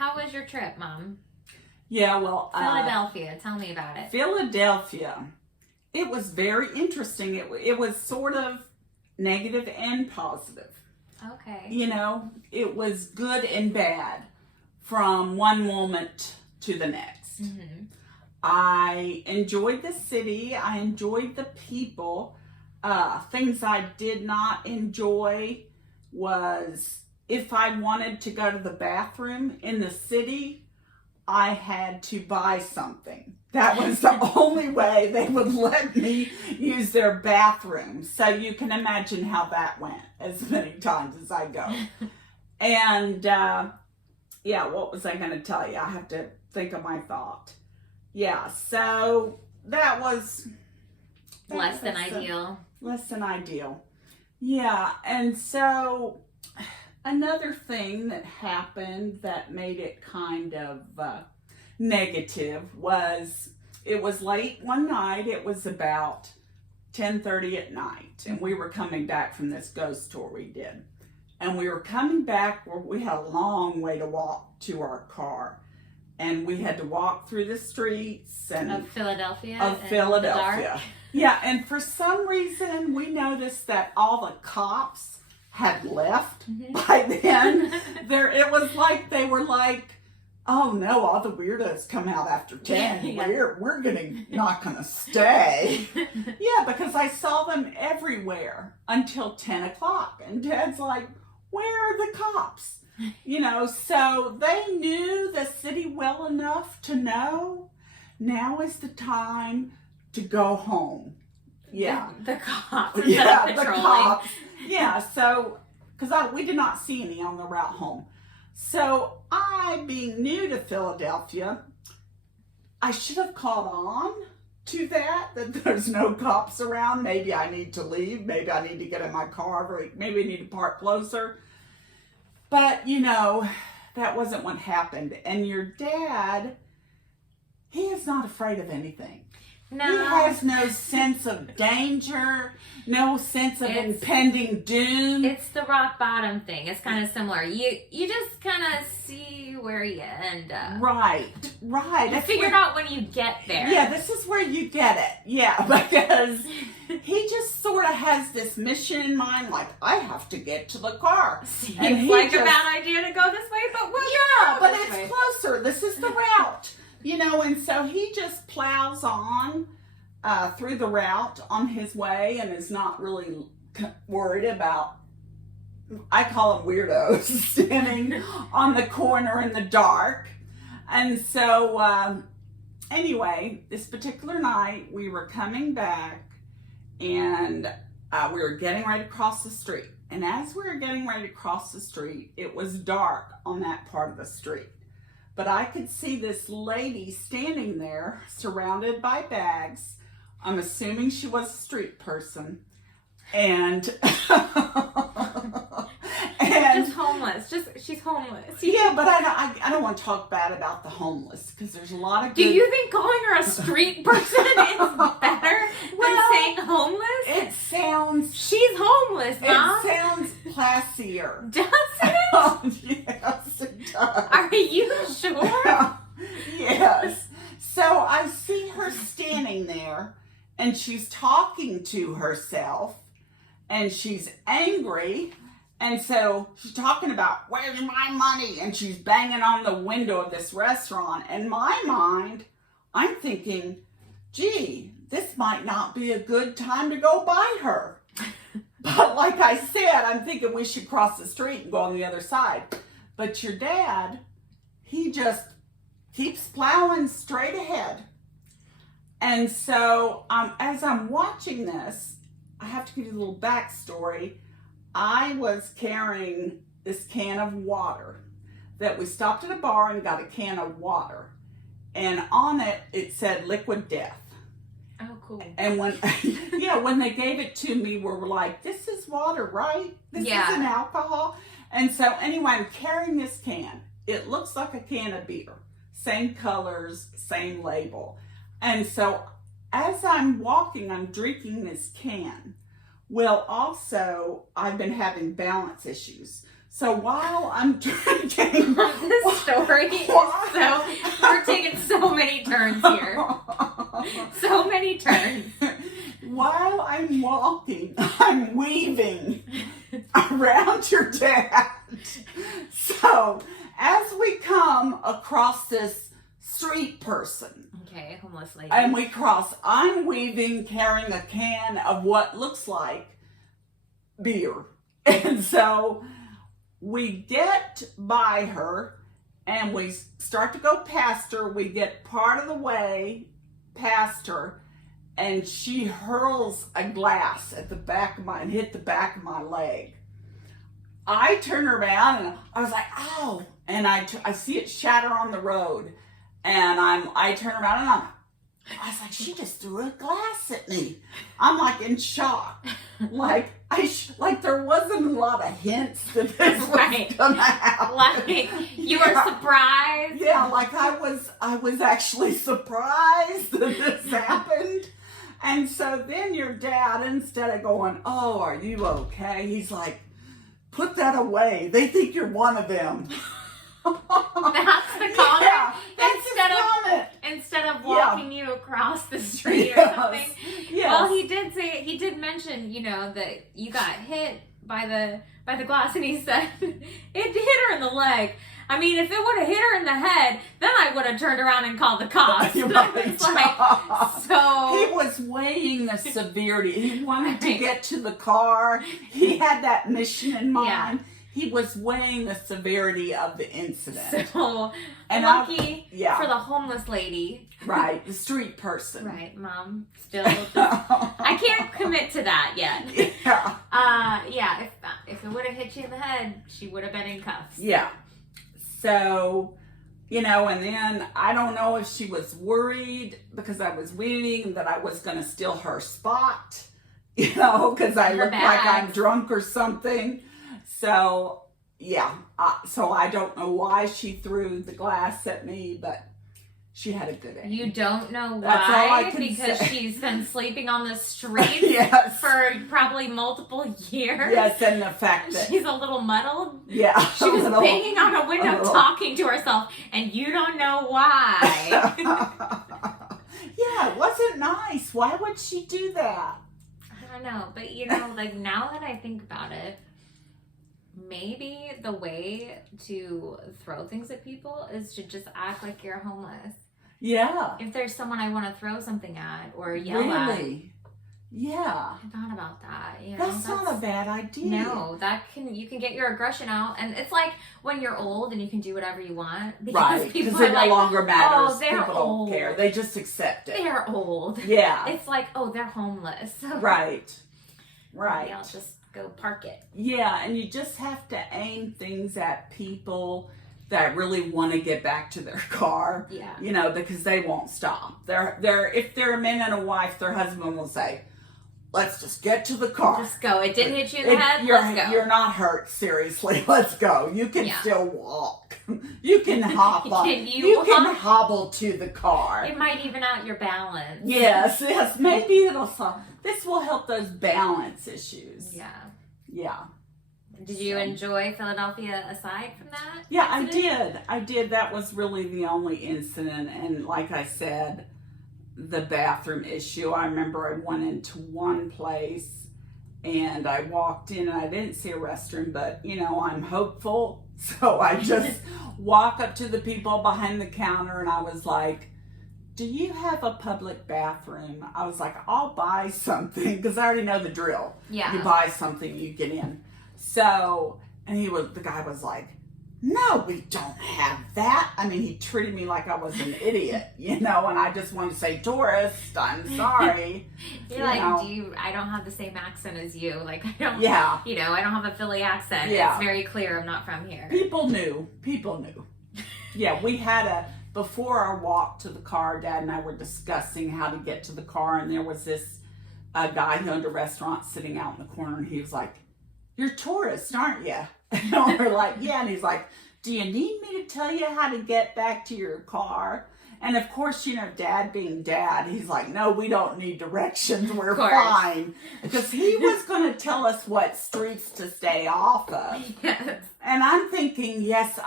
how was your trip, Mom? Yeah, well, Philadelphia. Tell me about it. Philadelphia. It was very interesting. It was sort of negative and positive. Okay. You know, it was good and bad from one moment to the next. Mm-hmm. I enjoyed the city. I enjoyed the people. Things I did not enjoy was if I wanted to go to the bathroom in the city, I had to buy something. That was the only way they would let me use their bathroom. So you can imagine how that went as many times as I go. And yeah, what was I going to tell you? I have to think of my thought. Yeah, so that was less than ideal. Less than ideal. Yeah, and so another thing that happened that made it kind of negative was it was late one night. It was about 10:30 at night, and we were coming back from this ghost tour we did. And we were coming back where we had a long way to walk to our car. And we had to walk through the streets and of Philadelphia. Yeah, and for some reason we noticed that all the cops had left by then. It was like they were like, oh no, all the weirdos come out after 10. Yeah. We're not gonna stay. Yeah, because I saw them everywhere until 10 o'clock. And Dad's like, where are the cops? You know, so they knew the city well enough to know now is the time to go home. Yeah. The cops. Yeah, the cops. Yeah, so, because we did not see any on the route home. So I, being new to Philadelphia, I should have caught on to that there's no cops around. Maybe I need to leave. Maybe I need to get in my car. Maybe I need to park closer. But, you know, that wasn't what happened. And your dad, he is not afraid of anything. No. He has no sense of danger, no sense of impending doom. It's the rock bottom thing. It's kind of similar. You just kind of see where you end up. Right. You figure it out when you get there. Yeah, this is where you get it. Yeah, because he just sort of has this mission in mind, like, I have to get to the car. Seems like a bad idea to go this way, but but it's closer. This is the route. You know, and so he just plows on through the route on his way and is not really worried about, I call them weirdos, standing on the corner in the dark. And so, anyway, this particular night, we were coming back and we were getting ready to cross the street. And as we were getting ready to cross the street, it was dark on that part of the street. But I could see this lady standing there surrounded by bags. I'm assuming she was a street person. And just homeless. She's homeless. Yeah, but I don't want to talk bad about the homeless because there's a lot of good... Do you think calling her a street person is better than saying homeless? It sounds... She's homeless, Mom. It sounds classier. Does it? Yes, it does. Are you sure? Yes. So I see her standing there and she's talking to herself and she's angry. And so she's talking about, where's my money? And she's banging on the window of this restaurant. In my mind, I'm thinking, gee, this might not be a good time to go by her. But like I said, I'm thinking we should cross the street and go on the other side. But your dad, he just keeps plowing straight ahead. And so as I'm watching this, I have to give you a little backstory. I was carrying this can of water that we stopped at a bar and got a can of water. And on it, it said liquid death. Oh, cool. And when they gave it to me, we were like, this is water, right? This isn't alcohol. And so anyway, I'm carrying this can. It looks like a can of beer. Same colors, same label. And so as I'm walking, I'm drinking this can. Well, also, I've been having balance issues. So while I'm drinking, This story is so, we're taking so many turns here. So many turns. While I'm walking, I'm weaving around your dad. So as we come across this street person, Okay, homeless lady. and we cross, I'm weaving carrying a can of what looks like beer. And so we get by her and we start to go past her. We get part of the way past her and she hurls a glass at the back of my, and hit the back of my leg. I turn around and I was like, ow. And I see it shatter on the road. And I turn around and I was like, she just threw a glass at me. I'm like in shock. Like there wasn't a lot of hints that this was gonna happen. Like you were surprised. Yeah, like I was actually surprised that this happened. And so then your dad, instead of going, oh, are you okay? He's like, put that away. They think you're one of them. That's the comment. Yeah, that's instead his of comment. instead of walking you across the street Yes. or something. Yes. Well, he did mention, that you got hit by the glass, and he said it hit her in the leg. I mean, if it would have hit her in the head, then I would have turned around and called the cops. Right. It's like, so He was weighing the severity. He wanted to get to the car. He had that mission in mind. He was weighing the severity of the incident. So And lucky yeah. for the homeless lady. Right, the street person. Right, Mom. Still, I can't commit to that yet. Yeah. If it would have hit you in the head, she would have been in cuffs. Yeah. So, and then I don't know if she was worried because I was weaving that I was going to steal her spot, because I look like I'm drunk or something. So, yeah. So I don't know why she threw the glass at me, but she had a good aim. You don't know why? That's all I can because say. She's been sleeping on the streets Yes. for probably multiple years. Yes, and the fact that She's a little muddled. Yeah. She was banging on a window talking to herself, and you don't know why. Yeah, it wasn't nice. Why would she do that? I don't know, but like now that I think about it, maybe the way to throw things at people is to just act like you're homeless. Yeah. If there's someone I want to throw something at or yell at. Really? Yeah. I thought about that. That's not a bad idea. No, you can get your aggression out, and it's like when you're old and you can do whatever you want because Right, people because it are no longer matters. Oh, they're People old. don't care. They just accept it. They're old. Yeah. It's like, oh, they're homeless. Right. Right. Maybe I'll just go park it. Yeah, and you just have to aim things at people that really want to get back to their car. Yeah. Because they won't stop. If they're a man and a wife, their husband will say, let's just get to the car. Just go. It didn't hit you in the head. Let's go. You're not hurt. Seriously, let's go. You can still walk. You can hop on. You can hobble to the car. It might even out your balance. Yes. Maybe this will help those balance issues. Yeah. Yeah. Did you enjoy Philadelphia aside from that? Yeah, incident? I did. That was really the only incident. And like I said, the bathroom issue. I remember I went into one place and I walked in and I didn't see a restroom, but I'm hopeful. So I just walk up to the people behind the counter and I was like, do you have a public bathroom? I was like, I'll buy something because I already know the drill. Yeah. You buy something, you get in. So, and the guy was like, no, we don't have that. I mean, he treated me like I was an idiot, and I just want to say, tourist, I'm sorry. You're like, I don't have the same accent as you. Like, I don't, Yeah. I don't have a Philly accent. Yeah. It's very clear I'm not from here. People knew. Yeah, we had before our walk to the car, Dad and I were discussing how to get to the car, and there was this guy who owned a restaurant sitting out in the corner, and he was like, you're tourists, aren't you? And we're like, yeah. And he's like, do you need me to tell you how to get back to your car? And of course, you know, Dad being Dad, he's like, no, we don't need directions. We're Of course. fine. Because he was going to tell us what streets to stay off of. Yes. And I'm thinking, yes,